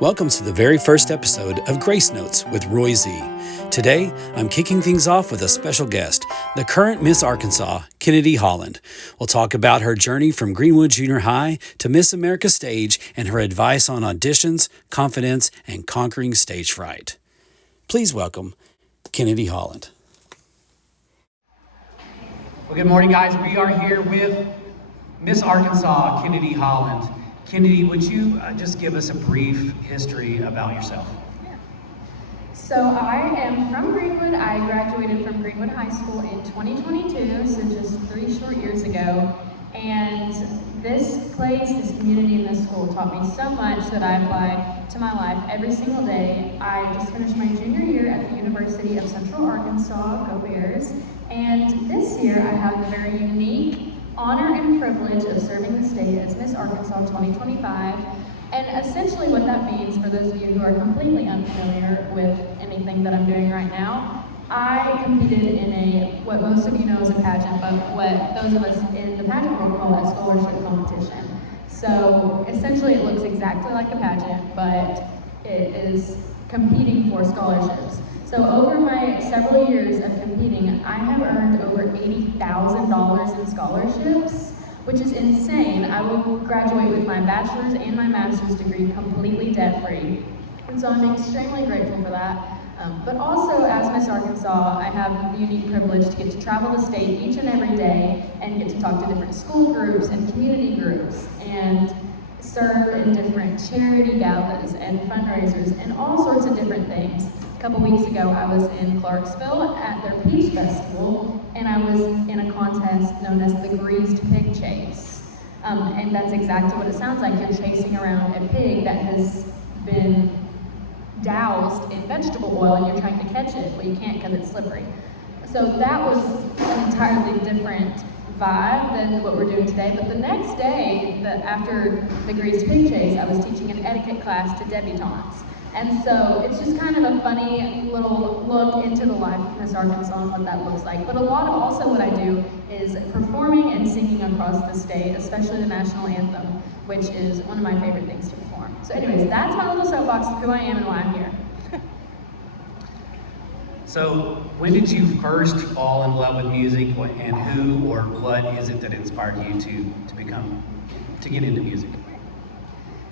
Welcome to the very first episode of Grace Notes with Roy Z. Today, I'm kicking things off with a special guest, the current Miss Arkansas, Kennedy Holland. We'll talk about her journey from Greenwood Junior High to Miss America Stage and her advice on auditions, confidence, and conquering stage fright. Please welcome Kennedy Holland. Well, good morning, guys. We are here with Miss Arkansas, Kennedy Holland. Kennedy, would you just give us a brief history about yourself? Yeah. So I am from Greenwood. I graduated from Greenwood High School in 2022, so just 3 short years ago. And this place, this community, and this school taught me so much that I apply to my life every single day. I just finished my junior year at the University of Central Arkansas, go Bears. And this year I have the very unique honor and privilege of serving the state as Miss Arkansas 2025. And essentially what that means, for those of you who are completely unfamiliar with anything that I'm doing right now, I competed in what most of you know is a pageant, but what those of us in the pageant world call a scholarship competition. So essentially it looks exactly like a pageant, but it is competing for scholarships. So over my several years of competing, I have earned over $80,000 in scholarships, which is insane. I will graduate with my bachelor's and my master's degree completely debt-free. And so I'm extremely grateful for that. But also, as Miss Arkansas, I have the unique privilege to get to travel the state each and every day and get to talk to different school groups and community groups and serve in different charity galas and fundraisers and all sorts of different things. A couple weeks ago, I was in Clarksville at their Peach Festival, and I was in a contest known as the Greased Pig Chase. And that's exactly what it sounds like. You're chasing around a pig that has been doused in vegetable oil, and you're trying to catch it, but you can't because it's slippery. So that was an entirely different vibe than what we're doing today. But the next day, after the Greased Pig Chase, I was teaching an etiquette class to debutantes. And so it's just kind of a funny little look into the life of Miss Arkansas and what that looks like. But a lot of also what I do is performing and singing across the state, especially the national anthem, which is one of my favorite things to perform. So anyways, that's my little soapbox of who I am and why I'm here. So when did you first fall in love with music, and who or what is it that inspired you to get into music?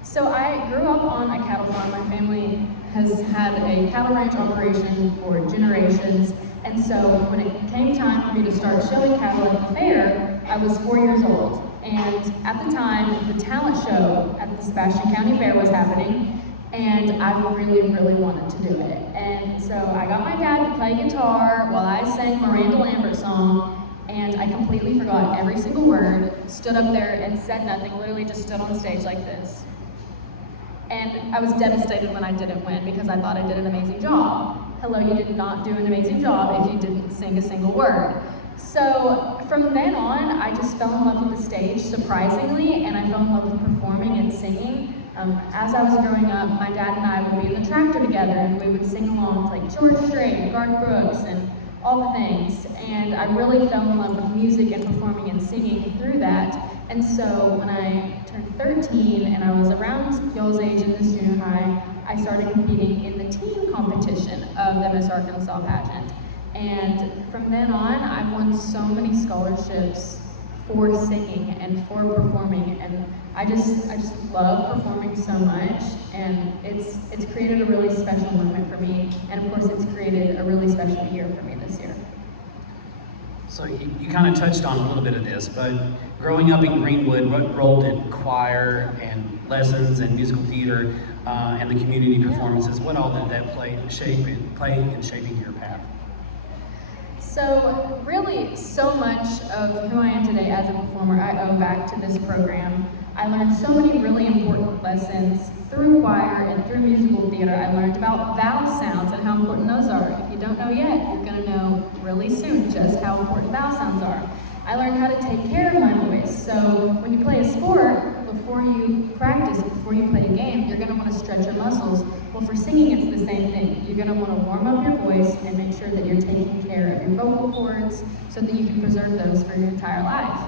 So I grew up on a cattle farm. My family has had a cattle ranch operation for generations. And so when it came time for me to start showing cattle at the fair, I was 4 years old. And at the time, the talent show at the Sebastian County Fair was happening. And I really, really wanted to do it. And so I got my dad to play guitar while I sang Miranda Lambert's song. And I completely forgot every single word, stood up there and said nothing, literally just stood on stage like this. And I was devastated when I didn't win because I thought I did an amazing job. Hello, you did not do an amazing job if you didn't sing a single word. So from then on, I just fell in love with the stage, surprisingly, and I fell in love with performing and singing. As I was growing up, my dad and I would be in the tractor together and we would sing along to like George Strait, Garth Brooks, and all the things. And I really fell in love with music and performing and singing through that. And so when I turned 13 and I was around y'all's age in this junior high, I started competing in the teen competition of the Miss Arkansas pageant. And from then on, I won so many scholarships for singing and for performing, and I just love performing so much, and it's created a really special moment for me, and of course it's created a really special year for me this year. So you kind of touched on a little bit of this, but growing up in Greenwood, what role did choir and lessons and musical theater and the community performances, what all did that play in shaping your path? So really, so much of who I am today as a performer, I owe back to this program. I learned so many really important lessons through choir and through musical theater. I learned about vowel sounds and how important those are. If you don't know yet, you're going to know really soon just how important vowel sounds are. I learned how to take care of my voice. So when you play a sport, before you practice, before you play a game, you're going to want to stretch your muscles. Well, for singing, it's the same thing. You're going to want to warm up your voice and make sure that you're taking care of your vocal cords so that you can preserve those for your entire life.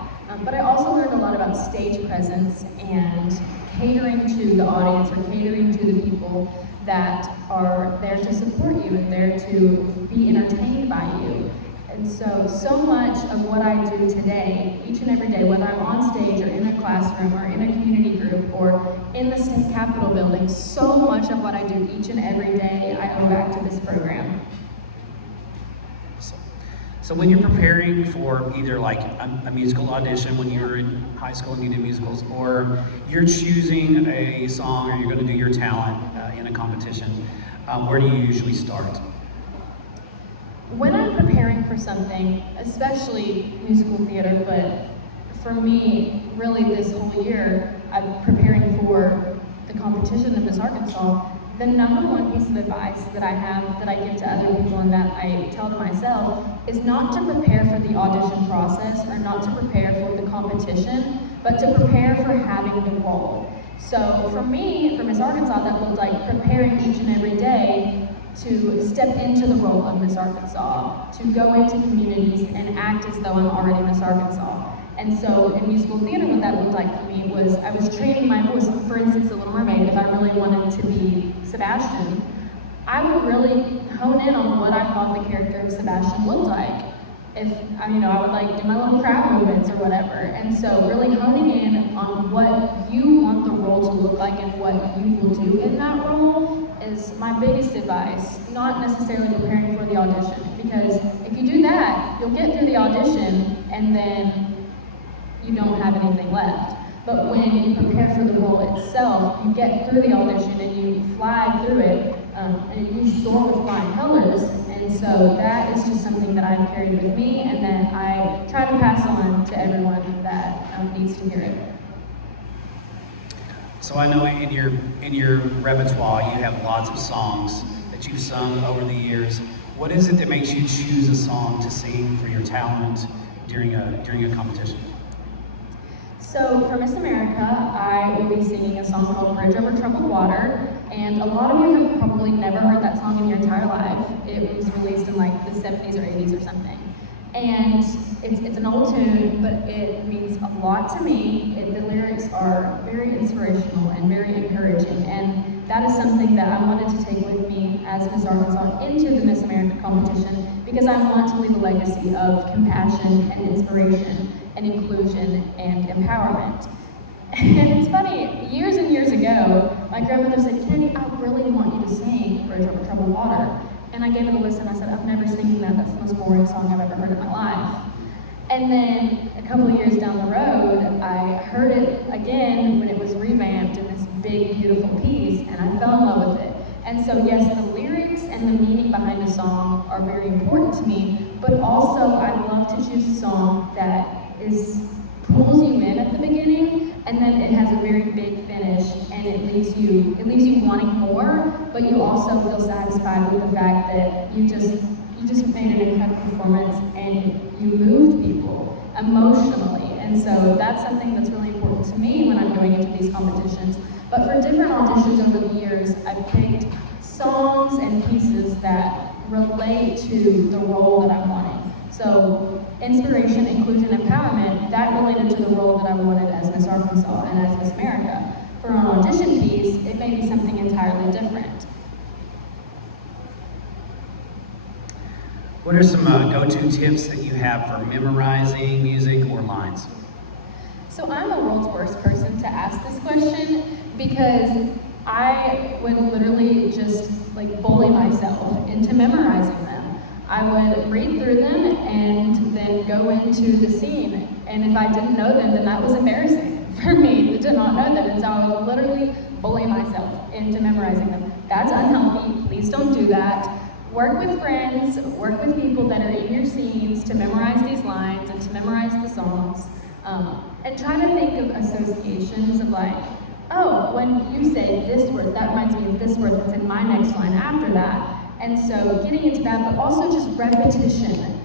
But I also learned a lot about stage presence and catering to the audience or catering to the people people that are there to support you and there to be entertained by you. And so much of what I do today, each and every day, whether I'm on stage or in a classroom or in a community group or in the state capitol building, so much of what I do each and every day, I owe back to this program. So when you're preparing for either like a musical audition when you were in high school and you did musicals, or you're choosing a song or you're going to do your talent in a competition, where do you usually start? When I'm preparing for something, especially musical theater, but for me, really this whole year, I'm preparing for the competition of Miss Arkansas. The number one piece of advice that I have, that I give to other people and that I tell to myself, is not to prepare for the audition process or not to prepare for the competition, but to prepare for having the role. So for me, for Miss Arkansas, that looked like preparing each and every day to step into the role of Miss Arkansas, to go into communities and act as though I'm already Miss Arkansas. And so in musical theater, what that looked like for me was I was training my voice. For instance, The Little Mermaid, if I really wanted to be Sebastian, I would really hone in on what I thought the character of Sebastian looked like. If, I would like do my little crab movements or whatever. And so really honing in on what you want the role to look like and what you will do in that role is my biggest advice, not necessarily preparing for the audition. Because if you do that, you'll get through the audition and then you don't have anything left. But when you prepare for the role itself, you get through the audition and you fly through it, and you soar with flying colors. And so that is just something that I've carried with me and that I try to pass on to everyone that needs to hear it. So I know in your repertoire you have lots of songs that you've sung over the years. What is it that makes you choose a song to sing for your talent during a competition? So for Miss America, I will be singing a song called Bridge Over Troubled Water, and a lot of you have probably never heard that song in your entire life. It was released in like the 70s or 80s or something. And it's an old tune, but it means a lot to me. The lyrics are very inspirational and very encouraging, and that is something that I wanted to take with me as Miss Arkansas into the Miss America competition, because I want to leave a legacy of compassion and inspiration and inclusion and empowerment. And it's funny, years and years ago, my grandmother said, "Kenny, I really want you to sing Bridge Over Troubled Water." And I gave it a listen. I said, "I've never seen that. That's the most boring song I've ever heard in my life." And then a couple of years down the road, I heard it again when it was revamped in this big, beautiful piece, and I fell in love with it. And so yes, the lyrics and the meaning behind a song are very important to me, but also I love to choose a song that pulls you in at the beginning, and then it has a very big finish, and it leaves you wanting more, but you also feel satisfied with the fact that you just made an incredible performance and you moved people emotionally. And so that's something that's really important to me when I'm going into these competitions. But for different auditions over the years, I've picked songs and pieces that relate to the role that I'm wanting. So inspiration, inclusion, empowerment, that related to the role that I wanted as Miss Arkansas and as Miss America. For an audition piece, it may be something entirely different. What are some go-to tips that you have for memorizing music or lines? So I'm the world's worst person to ask this question, because I would literally just bully myself into memorizing them. I would read through them and then go into the scene. And if I didn't know them, then that was embarrassing for me to not know them. And so I would literally bully myself into memorizing them. That's unhealthy. Please don't do that. Work with friends, work with people that are in your scenes to memorize these lines and to memorize the songs. And try to think of associations of oh, when you say this word, that reminds me of this word that's in my next line after that. And so getting into that, but also just repetition.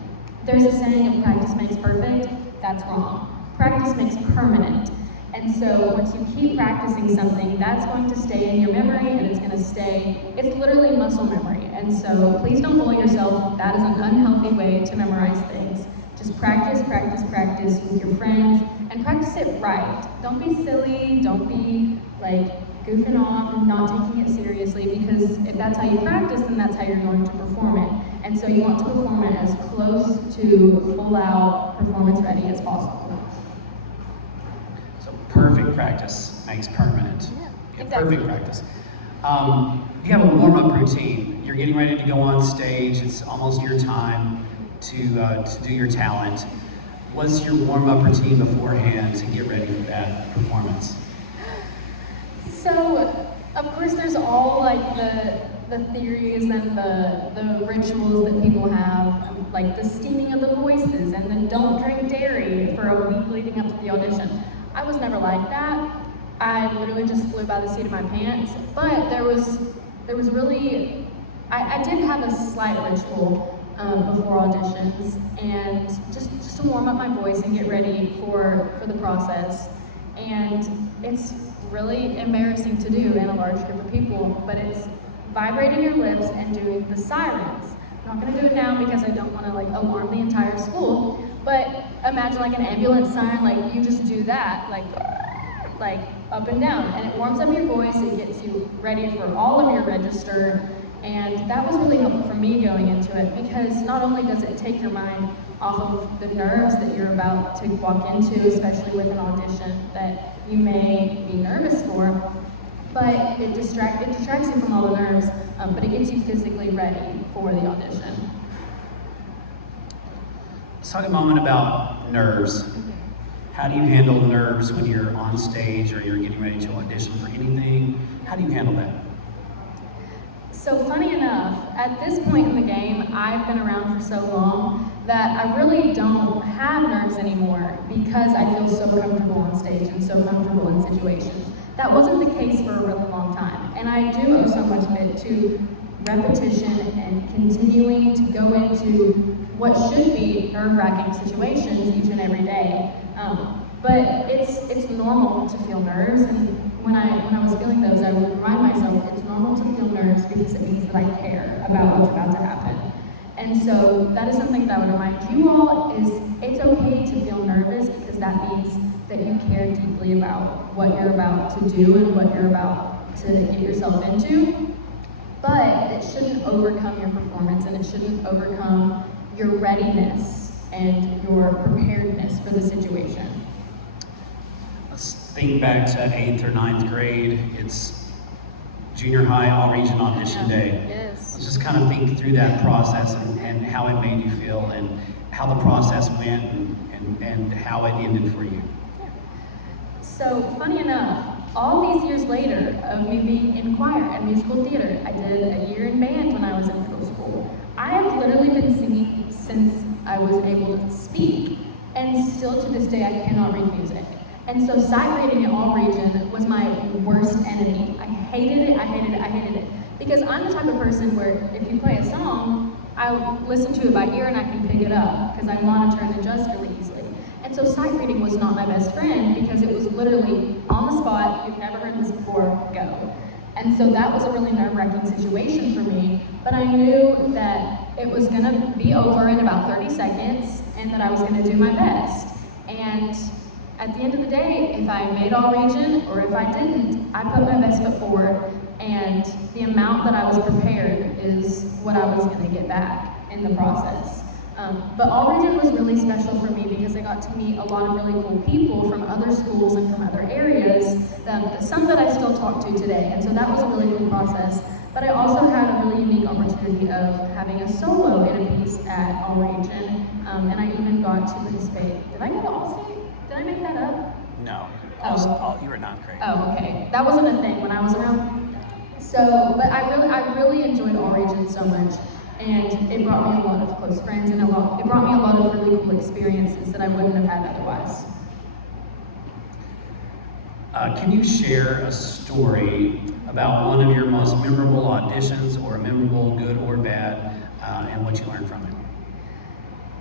There's a saying of practice makes perfect. That's wrong. Practice makes permanent. And so once you keep practicing something, that's going to stay in your memory, and it's going to stay, it's literally muscle memory. And so please don't bully yourself. That is an unhealthy way to memorize things. Just practice, practice, practice with your friends, and practice it right. Don't be silly, don't be goofing off and not taking it seriously. obviously, because if that's how you practice, then that's how you're going to perform it. And so you want to perform it as close to full-out performance ready as possible. So perfect practice makes permanent. Yeah, exactly. Perfect practice. You have a warm-up routine. You're getting ready to go on stage. It's almost your time to do your talent. What's your warm-up routine beforehand to get ready for that performance? So, of course, there's all like the theories and the rituals that people have, like the steaming of the voices and then don't drink dairy for a week leading up to the audition. I was never like that. I literally just flew by the seat of my pants. But there was really, I did have a slight ritual before auditions, and just to warm up my voice and get ready for the process. And it's really embarrassing to do in a large group of people, but it's vibrating your lips and doing the sirens. I'm not gonna do it now because I don't wanna like alarm the entire school, but imagine like an ambulance siren, like you just do that, like up and down, and it warms up your voice, it gets you ready for all of your register, and that was really helpful for me going into it, because not only does it take your mind off of the nerves that you're about to walk into, especially with an audition that you may be nervous for, but it distracts you from all the nerves, but it gets you physically ready for the audition. Let's talk a moment about nerves. How do you handle nerves when you're on stage or you're getting ready to audition for anything? How do you handle that? So funny enough, at this point in the game, I've been around for so long that I really don't have nerves anymore because I feel so comfortable on stage and so comfortable in situations. That wasn't the case for a really long time, and I do owe so much of it to repetition and continuing to go into what should be nerve-wracking situations each and every day. But it's normal to feel nerves, and when I was feeling those, I would remind myself it's normal to feel nerves because it means that I care about what's about to happen. And so that is something that I would remind you all, is it's okay to feel nervous because that means that you care deeply about what you're about to do and what you're about to get yourself into. But it shouldn't overcome your performance, and it shouldn't overcome your readiness and your preparedness for the situation. Let's think back to 8th or 9th grade. It's junior high all-region audition day. Yes. Let's just kind of think through that process and how it made you feel and how the process went and how it ended for you. Yeah. So, funny enough, all these years later of me being in choir and musical theater, I did a year in band when I was in middle school. I have literally been singing since I was able to speak, and still to this day I cannot read music. And so sight reading in all region was my worst enemy. I hated it, I hated it, I hated it. Because I'm the type of person where if you play a song, I'll listen to it by ear and I can pick it up, because I monitor and adjust really easily. And so sight reading was not my best friend, because it was literally on the spot, you've never heard this before, go. And so that was a really nerve-wracking situation for me, but I knew that it was gonna be over in about 30 seconds and that I was gonna do my best. And at the end of the day, if I made all region or if I didn't, I put my best foot forward, and the amount that I was prepared is what I was gonna get back in the process. But all region was really special for me because I got to meet a lot of really cool people from other schools and from other areas, some that I still talk to today, and so that was a really cool process. But I also had a really unique opportunity of having a solo in a piece at all region, and I even got to participate. Did I go to All-State? Did I make that up? No, you were not great. Oh, okay. That wasn't a thing when I was around. So, but I really enjoyed all regions so much. And it brought me a lot of close friends, and it brought me a lot of really cool experiences that I wouldn't have had otherwise. Can you share a story about one of your most memorable auditions, or a memorable good or bad, and what you learned from it?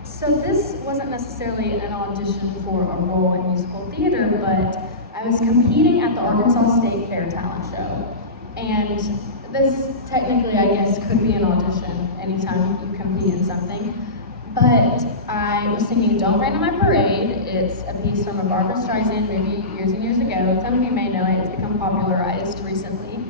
So this wasn't necessarily an audition for a role in musical theater, but I was competing at the Arkansas State Fair talent show. And this technically, I guess, could be an audition anytime you compete in something. But I was singing Don't Rain on My Parade. It's a piece from a Barbra Streisand movie years and years ago. Some of you may know it, it's become popularized recently.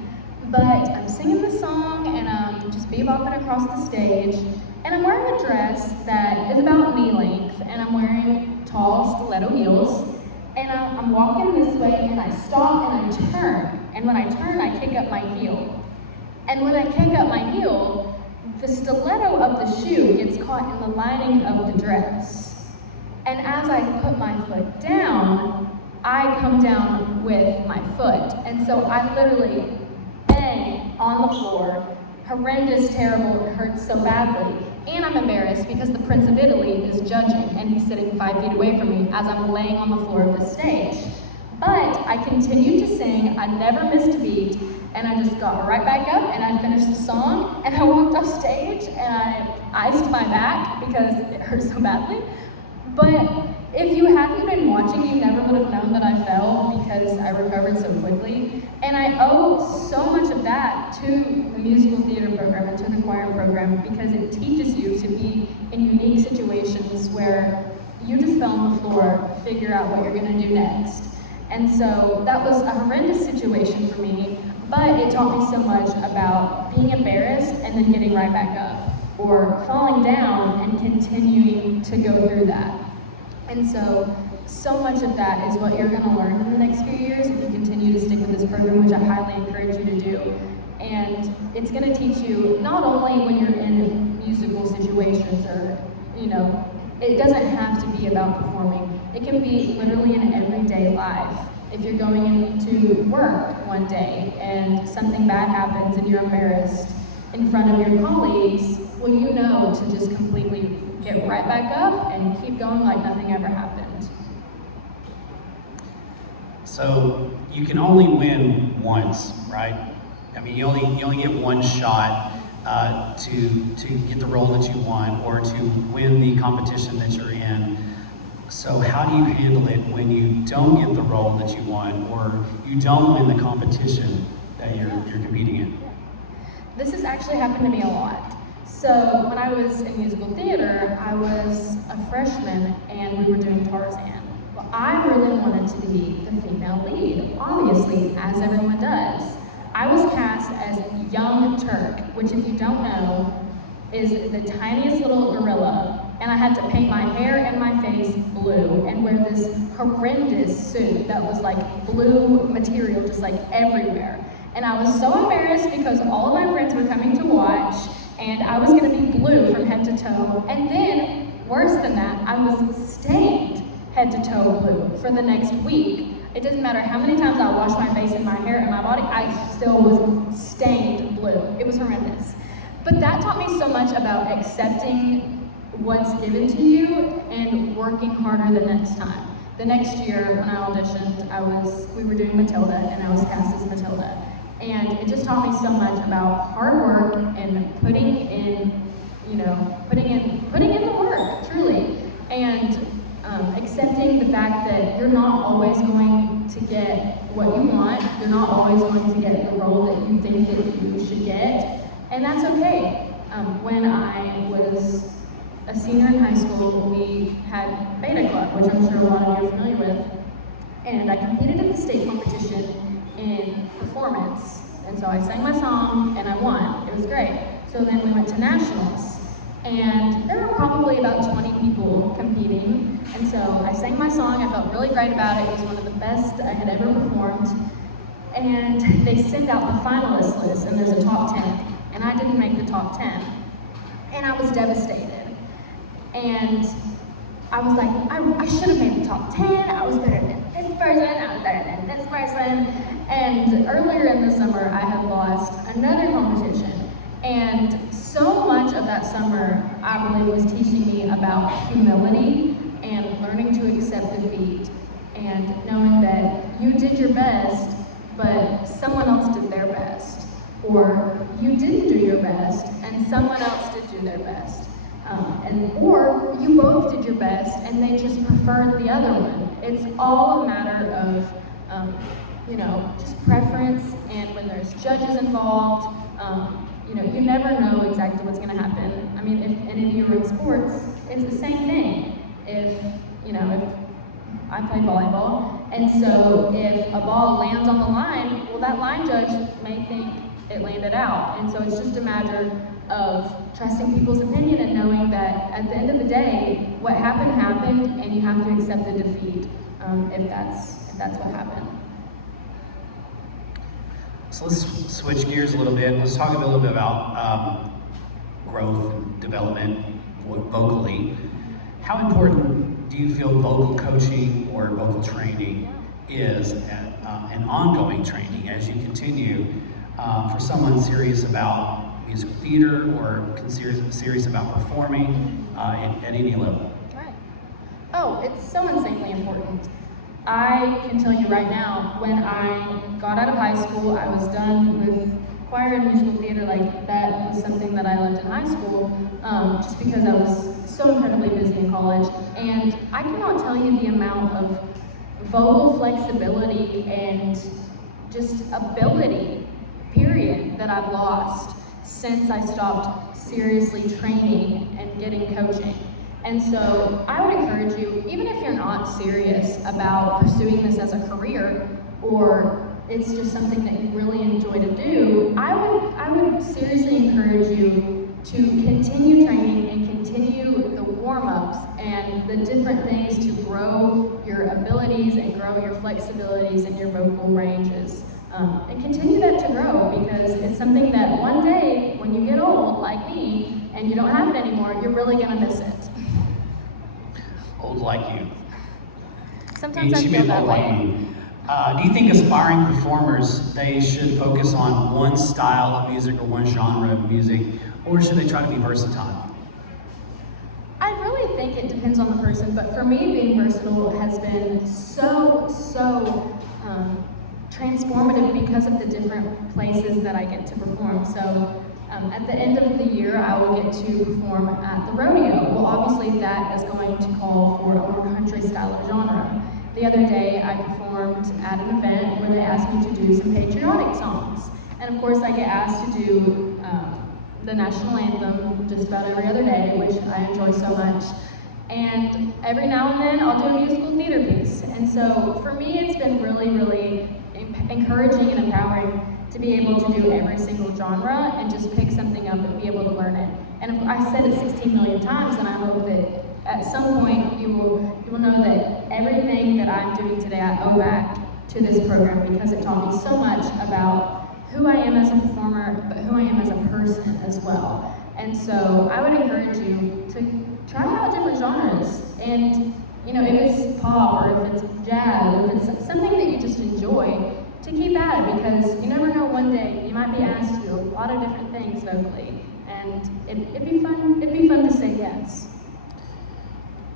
But I'm singing the song and I'm just bebopping across the stage, and I'm wearing a dress that is about knee length, and I'm wearing tall stiletto heels, and I'm walking this way, and I stop and I turn, and when I turn, I kick up my heel. And when I kick up my heel, the stiletto of the shoe gets caught in the lining of the dress. And as I put my foot down, I come down with my foot. And so I literally bang on the floor. Horrendous, terrible, it hurts so badly. And I'm embarrassed because the Prince of Italy is judging, and he's sitting 5 feet away from me as I'm laying on the floor of the stage. But I continued to sing, I never missed a beat, and I just got right back up and I finished the song, and I walked off stage and I iced my back because it hurt so badly. But if you hadn't been watching, you never would have known that I fell because I recovered so quickly. And I owe so much of that to the musical theater program and to the choir program, because it teaches you to be in unique situations where you just fell on the floor, figure out what you're gonna do next. And so that was a horrendous situation for me, but it taught me so much about being embarrassed and then getting right back up, or falling down and continuing to go through that. And so much of that is what you're going to learn in the next few years if you continue to stick with this program, which I highly encourage you to do. And it's going to teach you not only when you're in musical situations, or, it doesn't have to be about performing. It can be literally in everyday life. If you're going into work one day and something bad happens and you're embarrassed in front of your colleagues, well, you know to just completely get right back up and keep going like nothing ever happened. So you can only win once, right? I mean, you only get one shot to get the role that you want, or to win the competition that you're in. So how do you handle it when you don't get the role that you want, or you don't win the competition that you're competing in? This has actually happened to me a lot. So when I was in musical theater, I was a freshman and we were doing Tarzan. Well, I really wanted to be the female lead, obviously, as everyone does. I was cast as Young Turk, which, if you don't know, is the tiniest little gorilla, and I had to paint my hair and my face blue and wear this horrendous suit that was like blue material just like everywhere. And I was so embarrassed because all of my friends were coming to watch, and I was gonna be blue from head to toe. And then, worse than that, I was stained head to toe blue for the next week. It doesn't matter how many times I washed my face and my hair and my body, I still was stained blue. It was horrendous. But that taught me so much about accepting what's given to you and working harder the next time. The next year when I auditioned, we were doing Matilda, and I was cast as Matilda. And it just taught me so much about hard work and putting in the work, truly. And accepting the fact that you're not always going to get what you want. You're not always going to get the role that you think that you should get. And that's okay. When I was a senior in high school, we had Beta Club, which I'm sure a lot of you are familiar with. And I competed in the state competition in performance. And so I sang my song and I won. It was great. So then we went to nationals. And there were probably about 20 people competing. And so I sang my song. I felt really great about it. It was one of the best I had ever performed. And they send out the finalist list, and there's a top 10. And I didn't make the top 10. And I was devastated. And I was like, I should have made the top 10. I was better than this person. I was better than this person. And earlier in the summer, I had lost another competition. And so much of that summer, I believe, was teaching me about humility and learning to accept defeat, and knowing that you did your best, but someone else did their best. Or you didn't do your best, and someone else did do their best. Or you both did your best, and they just preferred the other one. It's all a matter of, just preference, and when there's judges involved, you never know exactly what's going to happen. I mean, if any of you are in sports, it's the same thing. If I play volleyball, and so if a ball lands on the line, well, that line judge may think it landed out. And so it's just a matter of trusting people's opinion and knowing that at the end of the day, what happened happened, and you have to accept the defeat if that's what happened. So let's switch gears a little bit. Let's talk a little bit about growth and development vocally. How important do you feel vocal coaching or vocal training is, and ongoing training as you continue for someone serious about musical theater or serious about performing at any level? Right. Oh, it's so insanely important. I can tell you right now, when I got out of high school, I was done with choir and musical theater. Like, that was something that I left in high school just because I was so incredibly busy in college. And I cannot tell you the amount of vocal flexibility and just ability, period, that I've lost since I stopped seriously training and getting coaching. And so I would encourage you, even if you're not serious about pursuing this as a career, or it's just something that you really enjoy to do, I would seriously encourage you to continue training and continue the warm-ups and the different things to grow your abilities and grow your flexibilities and your vocal ranges. And continue that to grow, because it's something that one day, when you get old, like me, and you don't have it anymore, you're really gonna miss it. Old like you. Sometimes I feel that way. Do you think aspiring performers, they should focus on one style of music or one genre of music, or should they try to be versatile? I really think it depends on the person, but for me, being versatile has been so transformative because of the different places that I get to perform. So at the end of the year, I will get to perform at the rodeo. Well, obviously that is going to call for a more country style of genre. The other day, I performed at an event where they asked me to do some patriotic songs. And of course, I get asked to do the national anthem just about every other day, which I enjoy so much. And every now and then, I'll do a musical theater piece. And so for me, it's been really, really encouraging and empowering to be able to do every single genre and just pick something up and be able to learn it. And I've said it 16 million times, and I hope that at some point you will know that everything that I'm doing today I owe back to this program, because it taught me so much about who I am as a performer, but who I am as a person as well. And so I would encourage you to try out different genres, and if it's pop or if it's jazz or if it's something that you just enjoy, to keep at it, because you never know, one day you might be asked to do a lot of different things vocally, and it'd be fun to say yes.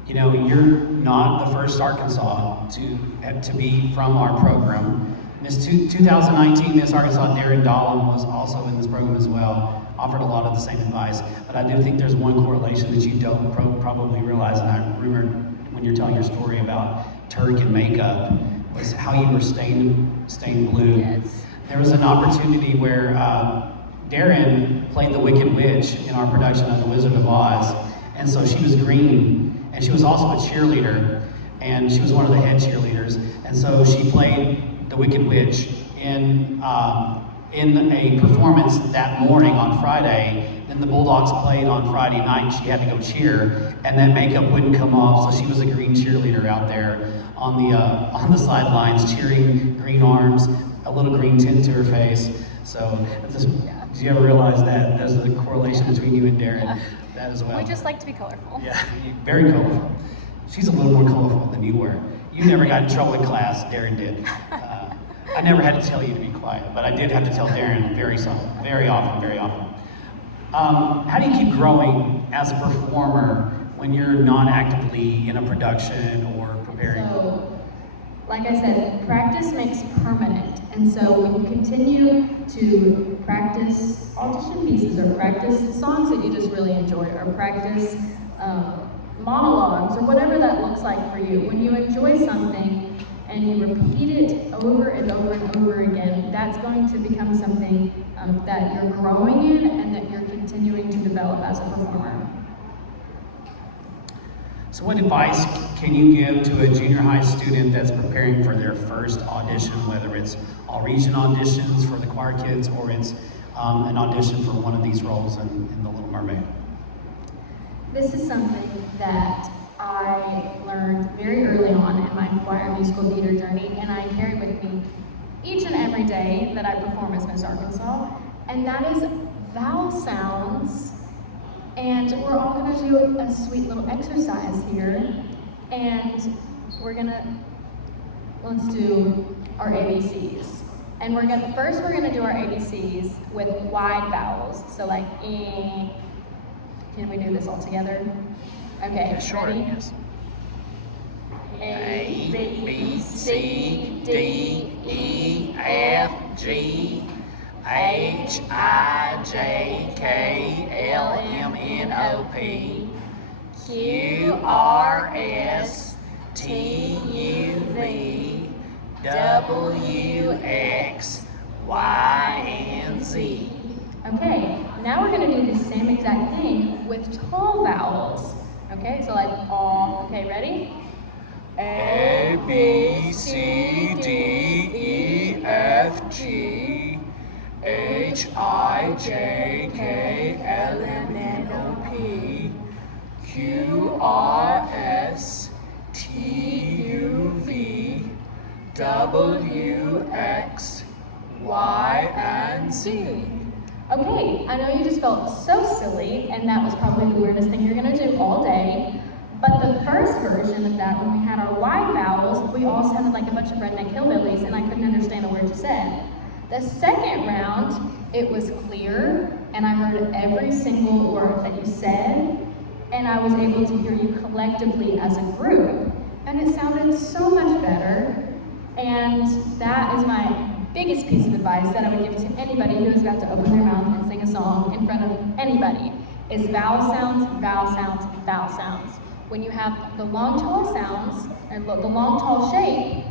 You're not the first Arkansas to be from our program. Miss 2019 Miss Arkansas Darren Dahlem was also in this program as well, offered a lot of the same advice, but I do think there's one correlation that you don't probably realize, and I remember when you're telling your story about Turk and makeup, was how you were stained blue. Yes. There was an opportunity where Darren played the Wicked Witch in our production of The Wizard of Oz, and so she was green, and she was also a cheerleader, and she was one of the head cheerleaders, and so she played the Wicked Witch in a performance that morning on Friday. Then the Bulldogs played on Friday night. She had to go cheer, and that makeup wouldn't come off, so she was a green cheerleader out there on the sidelines, cheering, green arms, a little green tint to her face. So, did you ever realize that there's a correlation between you and Darren? Yeah. That as well. We just like to be colorful. Yeah, very colorful. She's a little more colorful than you were. You never got in trouble in class, Darren did. I never had to tell you to be quiet, but I did have to tell Darren very often. How do you keep growing as a performer when you're not actively in a production or preparing? So, like I said, practice makes permanent. And so when you continue to practice audition pieces or practice songs that you just really enjoy or practice monologues or whatever that looks like for you, when you enjoy something and you repeat it over and over and over again, that's going to become something that you're growing in and that you're continuing to develop as a performer. So what advice can you give to a junior high student that's preparing for their first audition, whether it's all region auditions for the choir kids or it's an audition for one of these roles in The Little Mermaid? This is something that I learned very early on in my choir musical theater journey, and I carry with me each and every day that I perform as Miss Arkansas, and that is vowel sounds. And we're all gonna do a sweet little exercise here, and let's do our ABCs. And first we're gonna do our ABCs with wide vowels, so like E. Can we do this all together? Okay, Sure, ready? yes. A, B, C, D, E, F, G, H, I, J, K, L, M, N, O, P, Q, R, S, T, U, V, W, X, Y, and Z. Okay, now we're gonna do the same exact thing with tall vowels. Okay, so like all, okay, ready? A, B, C, D, E, F, G, H, I, J, K, L, M, N, O, P, Q, R, S, T, U, V, W, X, Y, and Z. Okay, I know you just felt so silly, and that was probably the weirdest thing you're gonna do all day. But the first version of that, when we had our wide vowels, we all sounded like a bunch of redneck hillbillies, and I couldn't understand a word you said. The second round, it was clear, and I heard every single word that you said, and I was able to hear you collectively as a group. And it sounded so much better, and that is my biggest piece of advice that I would give to anybody who is about to open their mouth and sing a song in front of anybody, is vowel sounds, vowel sounds, vowel sounds. When you have the long, tall sounds, and the long, tall shape,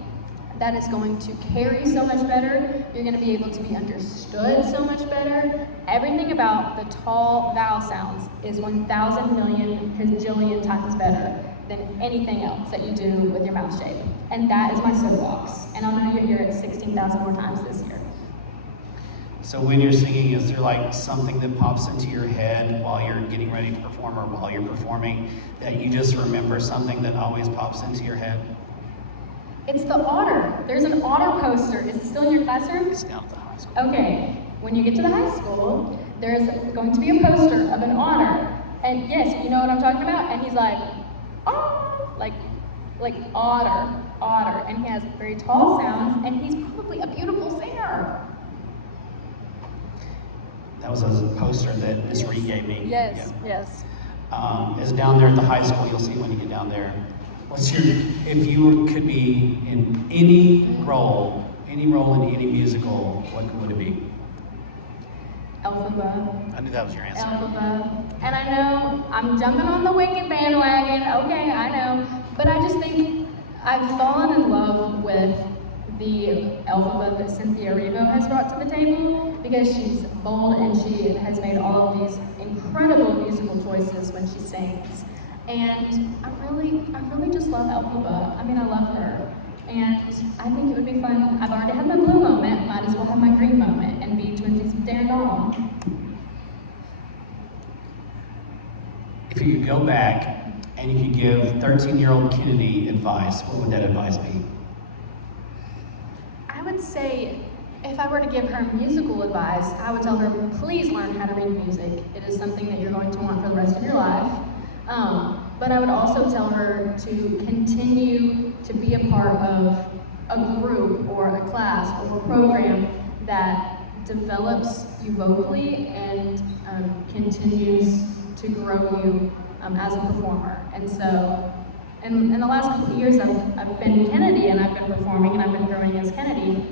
that is going to carry so much better. You're going to be able to be understood so much better. Everything about the tall vowel sounds is 1,000 million gajillion times better than anything else that you do with your mouth shape. And that is my soapbox. And I know you'll hear it 16,000 more times this year. So when you're singing, is there like something that pops into your head while you're getting ready to perform or while you're performing that you just remember something that always pops into your head? It's the otter. There's an otter poster. Is it still in your classroom? It's down at the high school. Okay, when you get to the high school, there's going to be a poster of an otter. And yes, you know what I'm talking about? And he's like, oh, like otter. And he has very tall sounds, and he's probably a beautiful singer. That was a poster that Miss Reed gave me. Yes, Yeah. yes. It's down there at the high school. You'll see when you get down there. If you could be in any role in any musical, what would it be? Elphaba. I knew that was your answer. Elphaba. And I know I'm jumping on the Wicked bandwagon. Okay, I know. But I just think I've fallen in love with the Elphaba that Cynthia Erivo has brought to the table, because she's bold and she has made all of these incredible musical choices when she sings. And I really just love Elphaba. I mean, I love her. And I think it would be fun. I've already had my blue moment, might as well have my green moment and be twinsies with Darren Donald. If you could go back and you could give 13-year-old Kennedy advice, what would that advice be? I would say, if I were to give her musical advice, I would tell her, please learn how to read music. It is something that you're going to want for the rest of your life. But I would also tell her to continue to be a part of a group or a class or a program that develops you vocally and continues to grow you as a performer. And so, in the last couple of years, I've been Kennedy and I've been performing and I've been growing as Kennedy,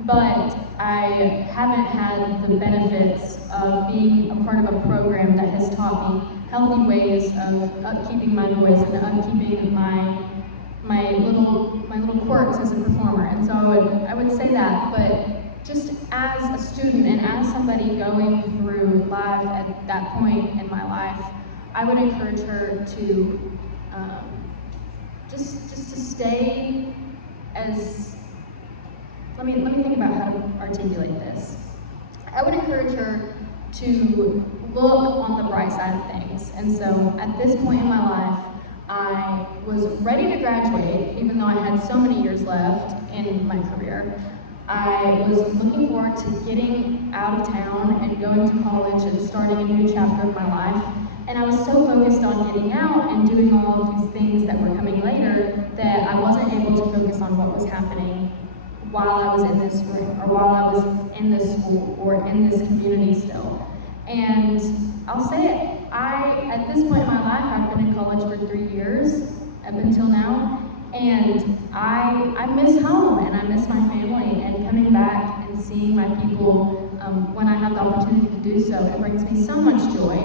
but I haven't had the benefits of being a part of a program that has taught me healthy ways of upkeeping my voice and upkeeping my little quirks as a performer. And so I would say that, but just as a student and as somebody going through live at that point in my life, I would encourage her to just to stay as, let me think about how to articulate this. I would encourage her to look on the bright side of things. And so at this point in my life, I was ready to graduate, even though I had so many years left in my career. I was looking forward to getting out of town and going to college and starting a new chapter of my life. And I was so focused on getting out and doing all of these things that were coming later that I wasn't able to focus on what was happening while I was in this room, or while I was in this school, or in this community still. And I'll say it, at this point in my life, I've been in college for 3 years, up until now, and I miss home, and I miss my family, and coming back and seeing my people when I have the opportunity to do so, it brings me so much joy.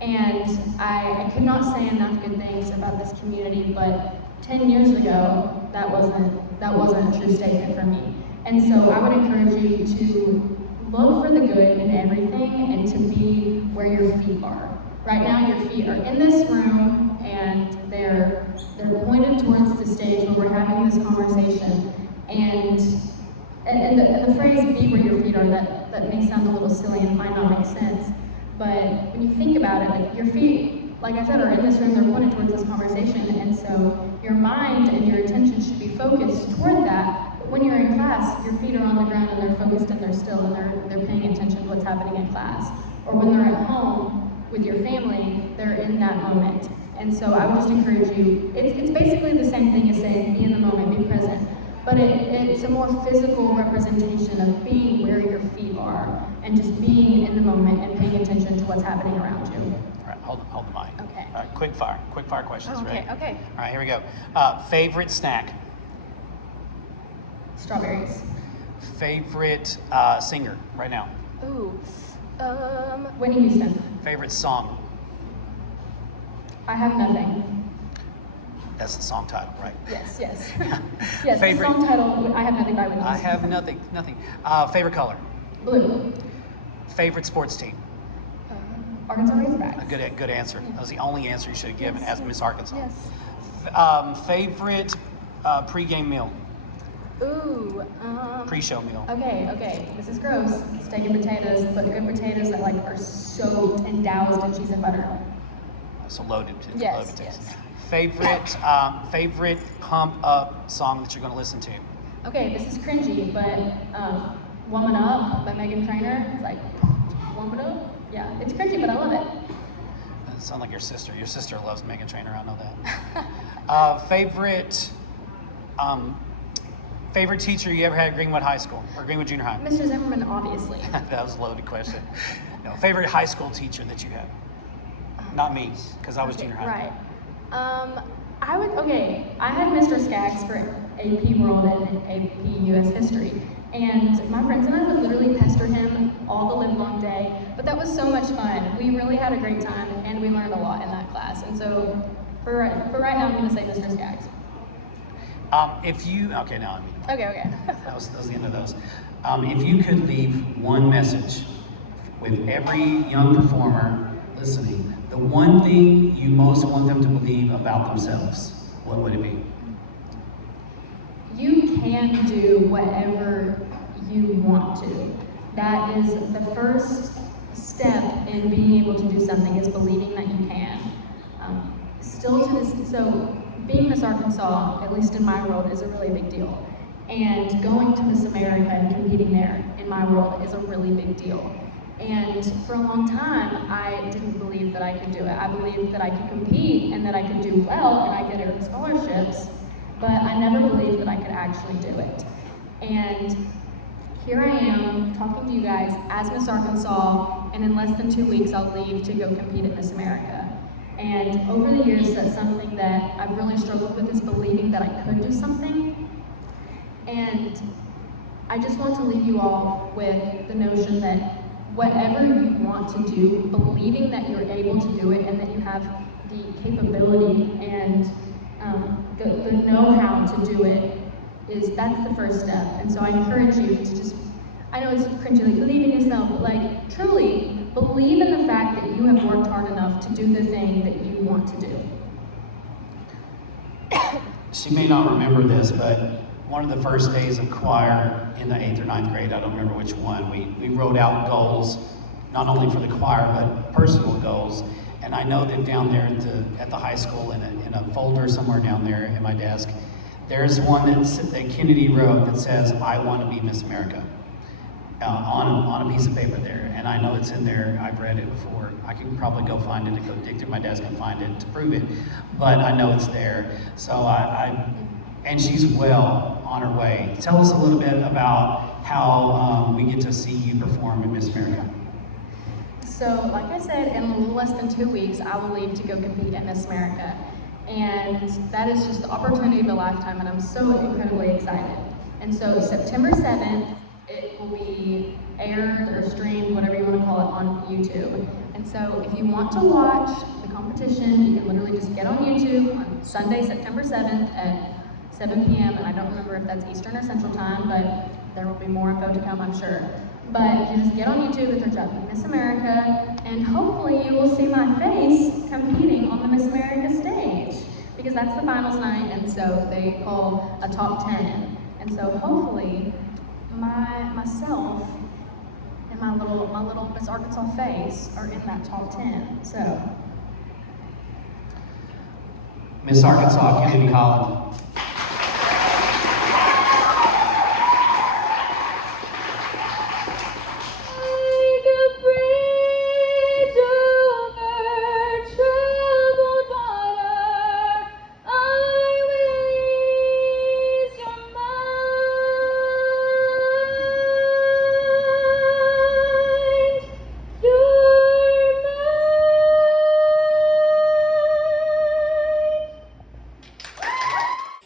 And I could not say enough good things about this community, but 10 years ago, that wasn't a true statement for me. And so I would encourage you to look for the good in everything and to be where your feet are. Right now, your feet are in this room, and they're pointed towards the stage where we're having this conversation. And the phrase "be where your feet are," that may sound a little silly and might not make sense. But when you think about it, like your feet, like I said, are in this room, they're pointed towards this conversation, and so your mind and your attention should be focused toward that. But when you're in class, your feet are on the ground and they're focused and they're still and they're paying attention to what's happening in class. Or when they're at home with your family, they're in that moment. And so I would just encourage you, it's basically the same thing as saying be in the moment, be present. But it's a more physical representation of being where your feet are and just being in the moment and paying attention to what's happening around you. All right, hold the mic. Okay. All right, quick fire questions, Okay, ready? okay. All right, here we go. Favorite snack? Strawberries. Favorite singer right now? Ooh, Whitney Houston. Favorite song? I Have Nothing. That's the song title, right? Yes. Yes, Favorite- the song title, I Have Nothing by Whitney I Houston. have nothing. Favorite color? Blue. Favorite sports team? Arkansas A Razorbacks. good answer. That was the only answer you should have given as Miss Arkansas. Yes. Favorite pregame meal? Ooh, Pre-show meal? Okay, this is gross. Steak and potatoes, but good potatoes that are soaked and doused in cheese and butter. So loaded. Yes. Favorite pump up song that you're going to listen to? Okay, this is cringy, but Woman Up by Meghan Trainor. It's like, Woman Up? Yeah, it's cringy, but I love it. It sounds like your sister. Your sister loves Meghan Trainor, I know that. Favorite teacher you ever had at Greenwood High School or Greenwood Junior High? Mr. Zimmerman, obviously. That was a loaded question. No, favorite high school teacher that you had? Not me, because I was junior high. Right. I had Mr. Skaggs for AP World and AP US History. And my friends and I would literally pester him all the livelong day, but that was so much fun. We really had a great time, and we learned a lot in that class. And so, for right now, I'm going to say Mr. Skaggs. Okay. That was the end of those. If you could leave one message with every young performer listening, the one thing you most want them to believe about themselves, what would it be? You can do whatever you want to. That is the first step in being able to do something, is believing that you can. So being Miss Arkansas, at least in my world, is a really big deal. And going to Miss America and competing there, in my world, is a really big deal. And for a long time, I didn't believe that I could do it. I believed that I could compete and that I could do well and I could earn scholarships, but I never believed that I could actually do it. And here I am talking to you guys as Miss Arkansas, and in less than 2 weeks I'll leave to go compete at Miss America. And over the years, that's something that I've really struggled with, is believing that I could do something. And I just want to leave you all with the notion that whatever you want to do, believing that you're able to do it and that you have the capability and the know-how to do it, that's the first step. And so I encourage you to just, I know it's cringy, believe in yourself, but truly believe in the fact that you have worked hard enough to do the thing that you want to do. She may not remember this, but one of the first days of choir in the 8th or 9th grade, I don't remember which one, we wrote out goals, not only for the choir, but personal goals. And I noted down there at the high school in a folder somewhere down there in my desk, there's one that Kennedy wrote that says, "I want to be Miss America," on a piece of paper there. And I know it's in there, I've read it before. I can probably go find it and go dig through my desk and find it to prove it, but I know it's there. So and she's well on her way. Tell us a little bit about how we get to see you perform in Miss America. So, like I said, in a little less than 2 weeks, I will leave to go compete at Miss America. And that is just the opportunity of a lifetime, and I'm so incredibly excited. And so, September 7th, it will be aired or streamed, whatever you want to call it, on YouTube. And so, if you want to watch the competition, you can literally just get on YouTube on Sunday, September 7th at 7 p.m. And I don't remember if that's Eastern or Central Time, but there will be more info to come, I'm sure. But you just get on YouTube and search up Miss America, and hopefully you will see my face competing on the Miss America stage, because that's the finals night, and so they call a top 10. And so hopefully myself and my little Miss Arkansas face are in that top 10. So Miss Arkansas, Kennedy Holland.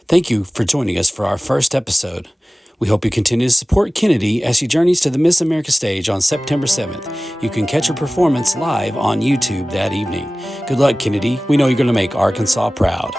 Thank you for joining us for our first episode. We hope you continue to support Kennedy as she journeys to the Miss America stage on September 7th. You can catch her performance live on YouTube that evening. Good luck, Kennedy. We know you're going to make Arkansas proud.